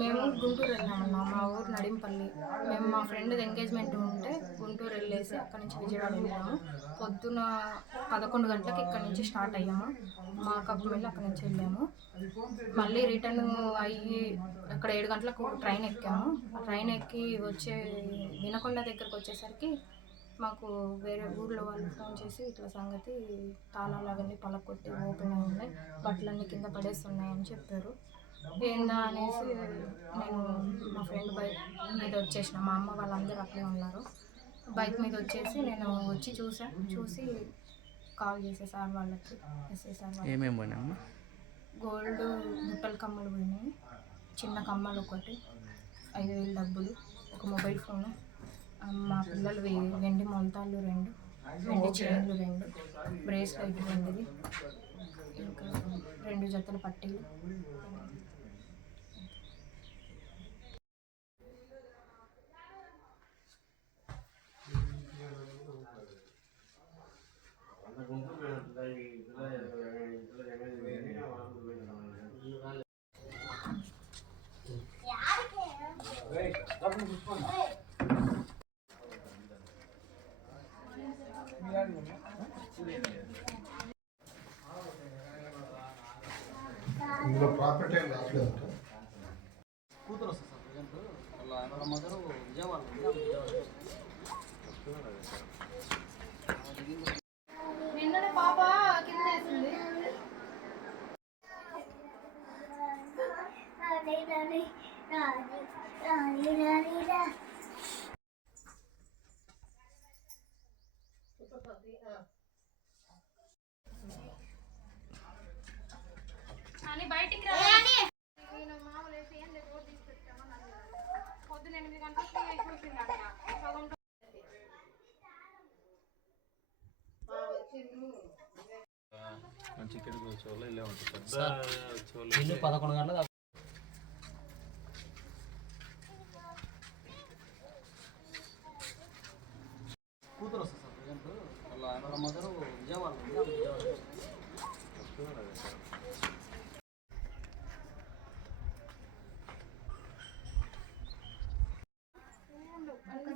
మేము గుంటూరు వెళ్ళామన్నా, మా ఊరు నడింపల్లి. మేము మా ఫ్రెండ్ ఎంగేజ్మెంట్ ఉంటే గుంటూరు వెళ్ళేసి అక్కడి నుంచి విజయవాడ వెళ్ళాము. పొద్దున 11 గంటలకు ఇక్కడి నుంచి స్టార్ట్ అయ్యాము. మా కప్పు వెళ్ళి అక్కడి నుంచి వెళ్ళాము. మళ్ళీ రిటర్న్ అయ్యి అక్కడ 7 గంటలకు ట్రైన్ ఎక్కాము. ఆ ట్రైన్ ఎక్కి వినకొండ దగ్గరకు వచ్చేసరికి మాకు వేరే ఊళ్ళో వాళ్ళు ఫోన్ చేసి ఇట్లా సంగతి తాళాలు అవన్నీ పలకొట్టి ఓపెన్ అయి ఉన్నాయి, బట్టలన్నీ కింద పడేస్తున్నాయని చెప్పారు. ఏందా అనేసి నేను మా ఫ్రెండ్ బైక్ మీద వచ్చేసిన. మా అమ్మ వాళ్ళందరూ అక్కడే ఉన్నారు. బైక్ మీద వచ్చేసి నేను వచ్చి చూసి కాల్ చేసే సార్ వాళ్ళకి, ఎస్ఐ సార్ వాళ్ళకి. ఏమేమి పోయినాయమ్మా? గోల్డ్ బుట్టల కమ్మలు పోయినాయి, చిన్న కమ్మలు ఒకటి, 5,000 డబ్బులు, ఒక మొబైల్ ఫోను, మా పిల్లలు వెండి మొలతాళ్ళు 2, వెండి చైన్లు 2, బ్రేస్లైట్ వెండిది, ఇంకా 2 జతల పట్టీలు. ఇందులో ప్రాఫిట్ ఏం రావట్లేదు. కూతురు వస్తుంది సార్ వాళ్ళ మదరు విజయవాడ. నిన్ననే పాప కింద వేసింది. అని బయటికి రా. నేను మామూలు ఏం లేదు, రోడ్ తీసుకొచ్చామా. పొద్దున 8 గంటలకు చూసిందంట. చికెన్ చోళ ఇలా ఉంటుంది. 11 గంటలకు కూతురు వస్తుంది సార్ వాళ్ళ మదరు విజయవాడ.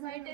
బయట